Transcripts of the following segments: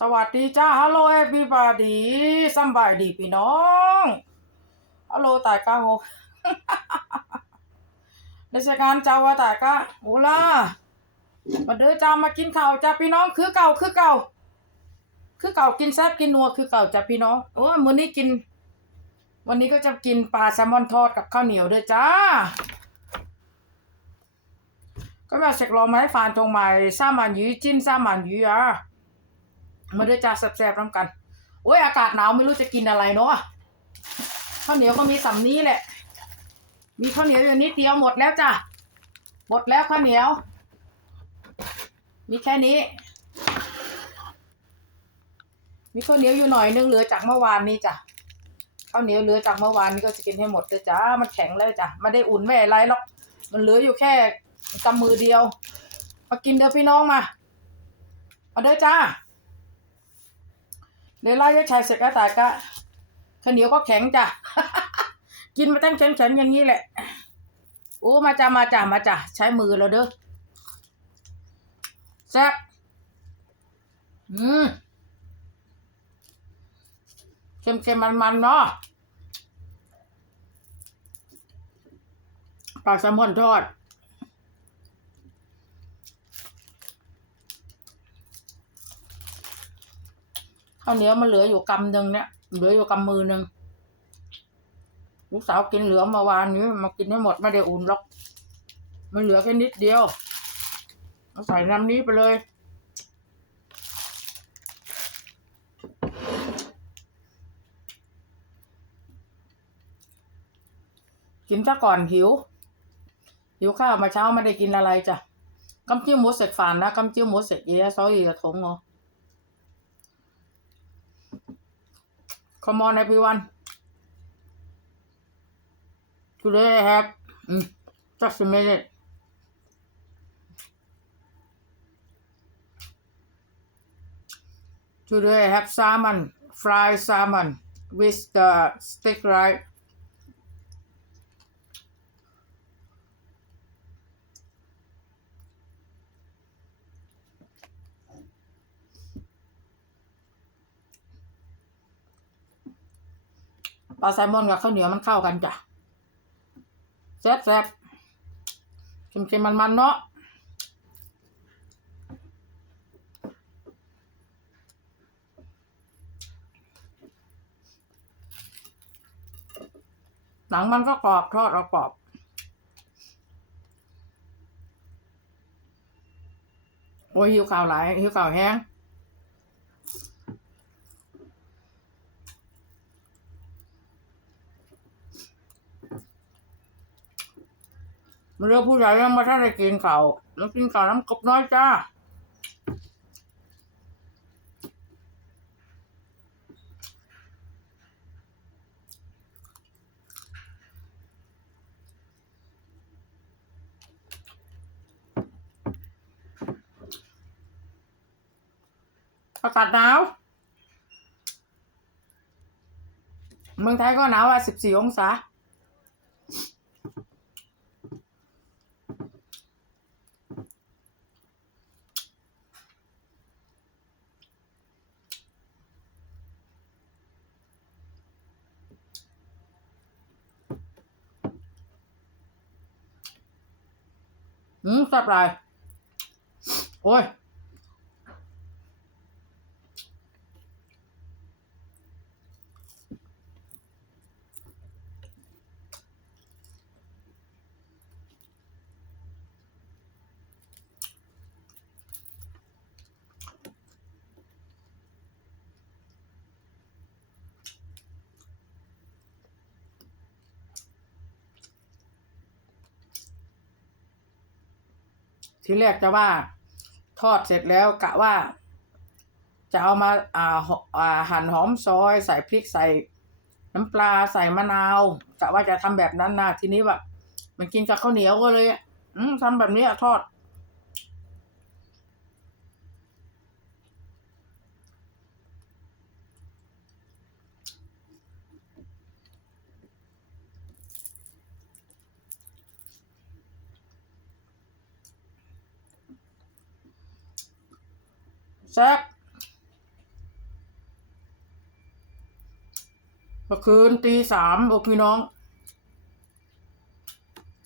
สวัสดีจ้าฮัลโหลเอฟ y ีบ d ดีสบายดีพี่น้องฮัลโหลตายกาโฮราชการเจ้าว่าตายกาโอล่ามาเด้อจ้ามากินข้าวจ้าพี่น้องคือเก่าคือเก่า คือเก่ากินแซ่บกินนัวคือเก่าจ้าพี่น้องโอ้ยมื้อนี้กิน วันนี้ก็จะกินปลาแซลมอนทอดกับข้าวเหนียวเด้อจ้า ก็แบบเสกรอมาให้ฟานตรงใหม่ซ่ามันยีจิ้นซ่ามันยีอะ มาด้วยจ้าแซ่บๆน้ำกัน โอ้ยอากาศหนาวไม่รู้จะกินอะไรเนาะข้าวเหนียวก็มีสำนี้แหละ มีข้าวเหนียวอยู่นิดเดียวหมดแล้วจ้ะหมดแล้วข้าวเหนียว มีแค่นี้ มีข้าวเหนียวอยู่หน่อยนึงเหลือจากเมื่อวานนี้จ้ะข้าวเหนียวเหลือจากเมื่อวานนี้ก็จะกินให้หมดเลยจ้ามันแข็งเลยจ้ะไม่ได้อุ่นไม่อะไรหรอกมันเหลืออยู่แค่กำมือเดียว มากินเด้อพี่น้องมา มาเด้อจ้า เลยไล่ยายชายเสร็จก็ตายก็ข้าวเหนียวก็แข็งจ้ะ กินมาตั้งแข็งๆอย่างนี้แหละโอ้มาจ้ามาจ้ามาจ้าใช้มือแล้วเด้อแซ่บอืมเค็มๆมันๆเนาะปลาแซลมอนทอด ข้าวเหนียวมันเหลืออยู่กำหนึ่งเนี่ย เหลืออยู่กำมือหนึ่งลูกสาวกินเหลือเมาวานนี้มากินให้หมดไม่ได้อุ่นหรอก มันเหลือแค่นิดเดียวเอาใส่น้ำนี้ไปเลยกินซะก่อนหิว หิวข้าวมาเช้าไม่ได้กินอะไรจ้ะกำจิ้วหมูเสกฝานนะกำจิ้วหมูเสกเยอะซอยกระทงเหรอ Come on, everyone. Today I have mm, just a minute. Today I have salmon, fried salmon with the stick right. าแซลมอนกับข้าวเหนียวมันเข้ากันจ้ะแซ่บแซ่บเค็มๆมันๆเนาะหนังมันก็กรอบทอดแล้วกรอบโอ้ยหิวข่าวหลายหิวข่าวแห้ง มันเรื่องผู้ใหญ่ยังมาถ้าได้กินข้าวแล้วกินข้าวน้ำกบน้อยจ้าอากาศหนาวเมืองไทยก็หนาวอะสิบสี่องศา อืมแซ่บเลยโอ้ย ทีแรกจะว่าทอดเสร็จแล้วกะว่า จะเอามาอ่าหอ่าหั่นหอมซอย ใส่พริกใส่น้ำปลาใส่มะนาวกะว่าจะทำแบบนั้นนะทีนี้แบบมันกินกับข้าวเหนียวก็เลยอืมทำแบบนี้อะทอด แซ่บเมื่อคืนตีสามโอพี่น้อง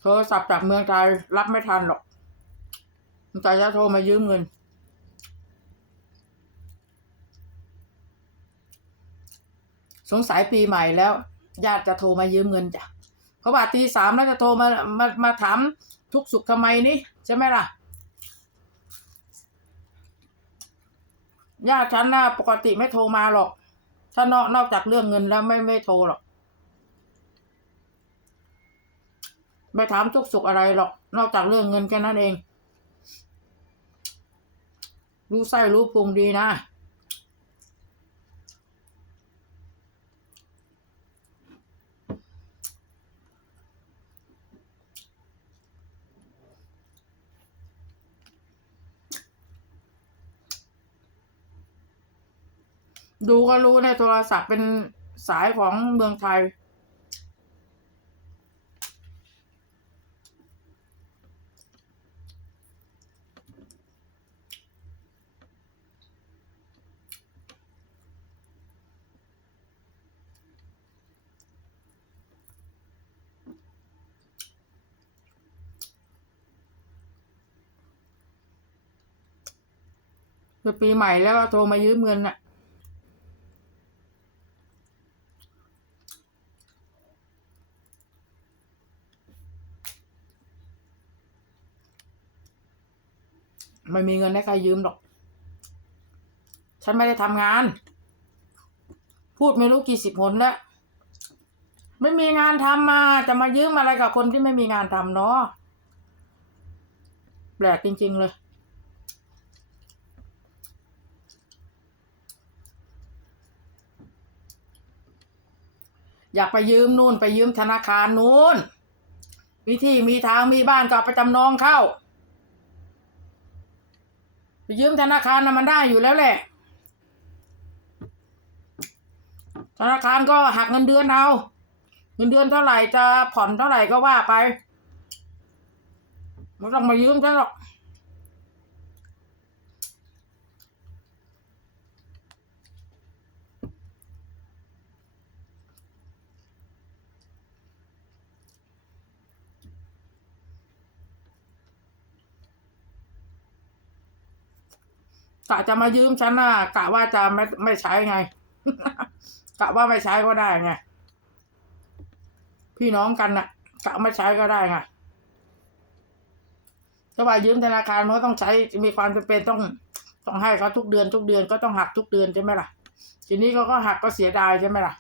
โทรศัพท์จากเมืองไทยรับไม่ทันหรอกเมืองไทยจะโทรมายืมเงิน สงสัยปีใหม่แล้ว ญาติจะโทรมายืมเงินจ้ะเขาบอกตีสามแล้วจะโทรมามามาถามทุกสุขทำไมนี่ใช่ไหมล่ะ ญาติฉันน่ะปกติไม่โทรมาหรอก ถ้านอกนอกจากเรื่องเงินแล้วไม่ไม่โทรหรอก ไม่ถามทุกสุขอะไรหรอก นอกจากเรื่องเงินแค่นั้นเอง รู้ไส้รู้พุงดีนะ ดูก็รู้ในโทรศัพท์เป็นสายของเมืองไทยคือปีใหม่แล้วก็โทรมายืมเงินน่ะ ไม่มีเงินให้ใครยืมหรอก ฉันไม่ได้ทำงาน พูดไม่รู้กี่สิบหนแล้ว ไม่มีงานทำมา จะมายืมอะไรกับคนที่ไม่มีงานทำเนาะแปลกจริง ๆ เลย อยากไปยืมนู่นไปยืมธนาคารนู้นมีที่มีทางมีบ้านก็ไปจำนองเข้า ยืมธนาคารนะมันได้อยู่แล้วแหละ ธนาคารก็หักเงินเดือนเอาเงินเดือนเท่าไหร่จะผ่อนเท่าไหร่ก็ว่าไปไม่ต้องมายืมฉันหรอก กะจะมายืมฉันน่ะกะว่าจะไม่ไม่ใช้ไง กะว่าไม่ใช้ก็ได้ไง พี่น้องกันน่ะ กะไม่ใช้ก็ได้ไงถ้าว่ายืมธนาคารมันก็ต้องใช้มีความจำเป็นต้องต้องให้เขาทุกเดือนทุกเดือนก็ต้องหักทุกเดือนใช่ไหมล่ะ ทีนี้เขาก็หักก็เสียดายใช่ไหมล่ะ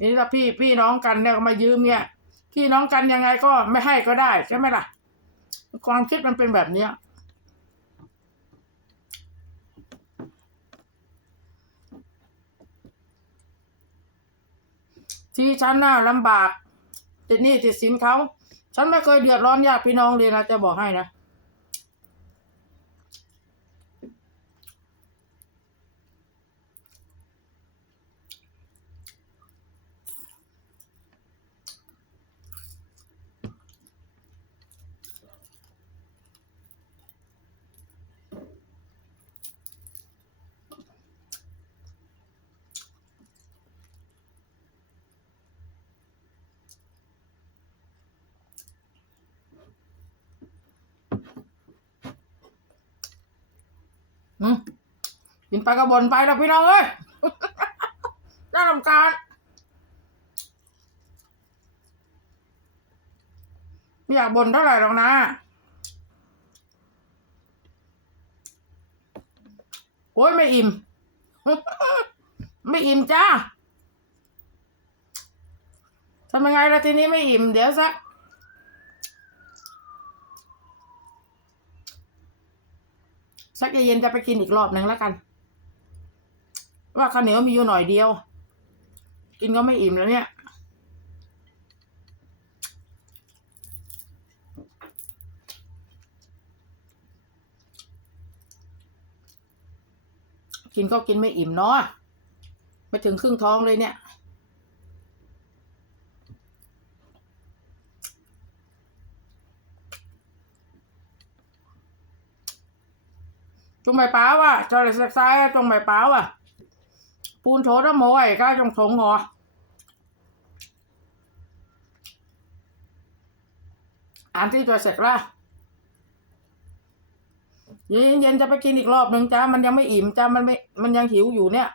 นี้ถ้าพี่พี่น้องกันเนี่ยมายืมเนี่ย พี่น้องกันยังไงก็ไม่ให้ก็ได้ใช่ไหมล่ะ ความคิดมันเป็นแบบเนี้ย ที่ฉันน่าลำบากติดหนี้ติดสินเขา ฉันไม่เคยเดือดร้อนญาติพี่น้องเลยนะจะบอกให้นะ กินไปก็บ่นไปแล้วพี่น้องเอ้ยน่ารำคาญไม่อยากบ่นเท่าไหร่หรอกนะ โอ้ยไม่อิ่ม ไม่อิ่มจ้าทำยังไงล่ะทีนี้ไม่อิ่ม เดี๋ยวสัก สักเย็นจะไปกินอีกรอบหนึ่งแล้วกัน ว่าข้าวเหนียวมีอยู่หน่อยเดียว กินก็ไม่อิ่มแล้วเนี่ยกินก็กินไม่อิ่มเนาะไม่ถึงครึ่งท้องเลยเนี่ย จงใบเป้าว่ะจอยเสียซ้ายจงใบเป้าว่ะปูนโถดมอยก้าจงสงหออ่านที่จอยเสร็จละเย็นเย็นจะไปกินอีกรอบหนึ่งจ้ามันยังไม่อิ่มจ้ามันไม่มันยังหิวอยู่เนี่ย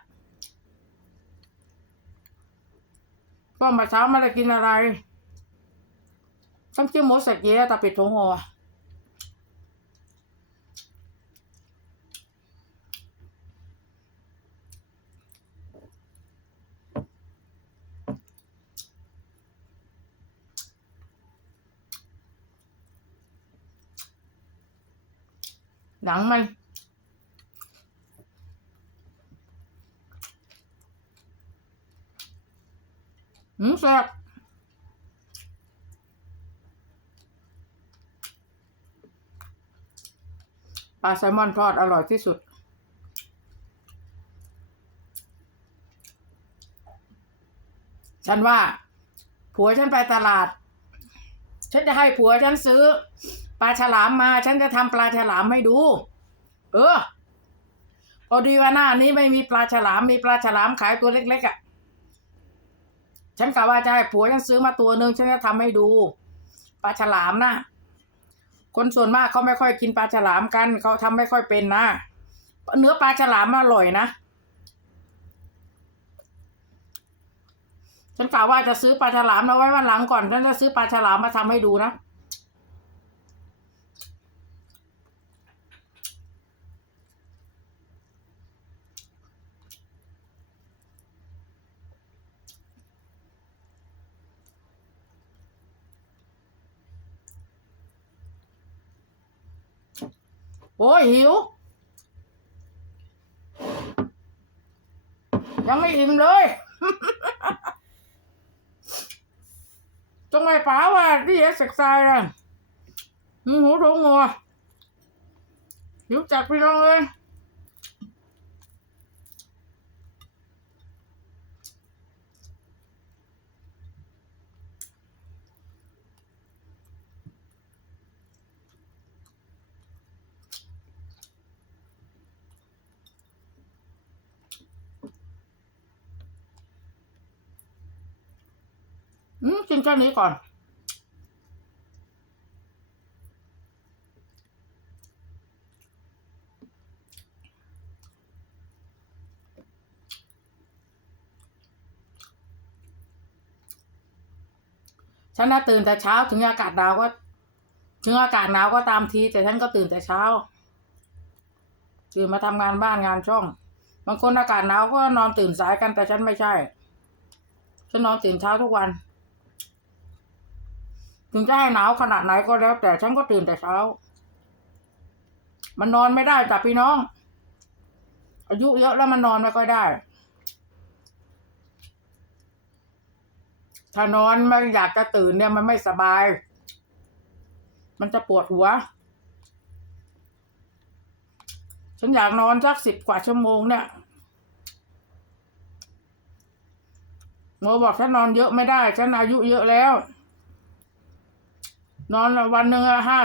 ก็มาเช้ามาได้กินอะไรซ้ำเชี่ยวหมูเสร็จเย่ตาปิดโถงหอ หนังมันอืมแซ่บปลาแซลมอนทอดอร่อยที่สุด ฉันว่า ผัวฉันไปตลาด ฉันจะให้ผัวฉันซื้อ ปลาฉลามมา ฉันจะทำปลาฉลามให้ดู เออพอดีว่าหน้านี้ไม่มีปลาฉลาม มีปลาฉลามขายตัวเล็กๆอะ่ะ ฉันกะว่าจะให้ผัวฉันซื้อมาตัวหนึ่งฉันจะทำให้ดู ปลาฉลามนะคนส่วนมากเขาไม่ค่อยกินปลาฉลามกันเขาทำไม่ค่อยเป็นนะเนื้อปลาฉลามอร่อยนะฉันกะว่าจะซื้อปลาฉลามเอาไว้วันหลังก่อนฉันจะซื้อปลาฉลามมาทำให้ดูนะ โอ้ยหิว ยังไม่อิ่มเลยตรงไหนป๋าว่าที่เอสเซ็กไซด์อะหูหูทงงัวหิวจัดพี่น้องเลย อืมกินแค่นี้ก่อน ฉันน่ะตื่นแต่เช้าถึงอากาศหนาวก็ ถึงอากาศหนาวก็ตามที แต่ฉันก็ตื่นแต่เช้า ตื่นมาทำงานบ้านงานช่องบางคนอากาศหนาวก็นอนตื่นสายกันแต่ฉันไม่ใช่ฉันนอนตื่นเช้าทุกวัน ถึงจะให้หนาวขนาดไหนก็แล้ว แต่ฉันก็ตื่นแต่เช้า มันนอนไม่ได้จ้ะพี่น้อง อายุเยอะแล้วมันนอนไม่ค่อยได้ ถ้านอนไม่อยากจะตื่นเนี่ยมันไม่สบาย มันจะปวดหัว ฉันอยากนอนสักสิบกว่าชั่วโมงเนี่ยโมบอกฉันนอนเยอะไม่ได้ ฉันอายุเยอะแล้ว นอนวันหนึ่งห้า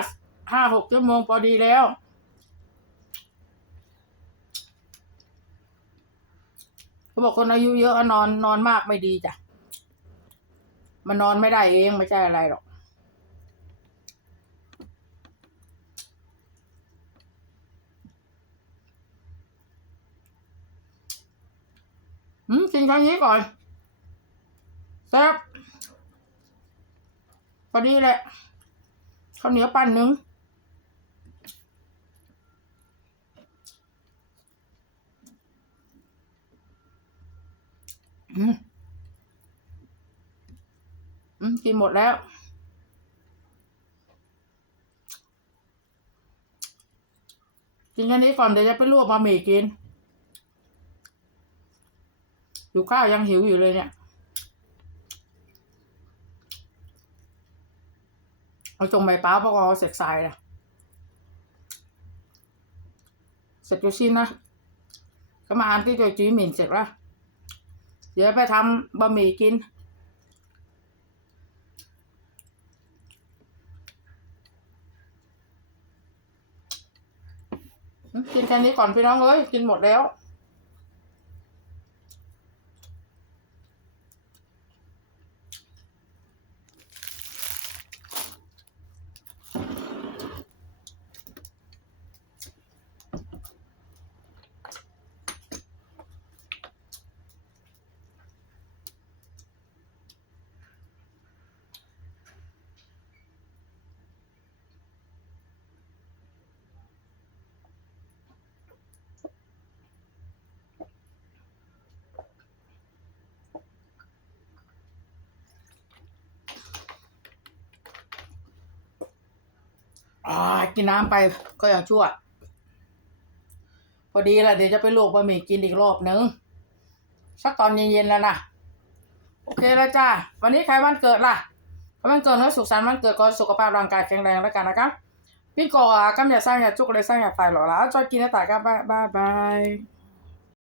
ห้าหกชั่วโมงพอดีแล้ว เขาบอกคนอายุเยอะนอนนอนมากไม่ดีจ้ะ มันนอนไม่ได้เองไม่ใช่อะไรหรอกอืมกินแค่นี้ก่อนแซ่บพอดีแหละ ข้าวเหนียวปั้นหนึ่งอืมอืมกินหมดแล้ว กินแค่นี้ก่อนเดี๋ยวจะไปลวกบะหมี่กิน อยู่ข้าวยังหิวอยู่เลยเนี่ย เอาจงใบป้าพว่าเอาเสร็จสายละเสร็จจุชินนะก็มาอ่านที่ตัวจีหมิ่นเสร็จล้วเดี๋ยวไปทำบะหมี่กิน กินแค่นี้ก่อนพี่น้องเอ้ยกินหมดแล้ว อ่ากินน้ำไปก็ยังชั่ว พอดีละเดี๋ยวจะไปลวกบะหมี่กินอีกรอบนึงสักตอนเย็นๆแล้วนะโอเคแล้วจ้าวันนี้ใครวันเกิดล่ะใครวันเกิดให้สุขสันต์วันเกิดก็สุขภาพร่างกายแข็งแรงแล้วกันนะครับพี่กออะกำอย่าสร้างอย่าจุกเลยสร้างอย่าไฟหรอกละจอยกินแล้วตายก็บายบายบาย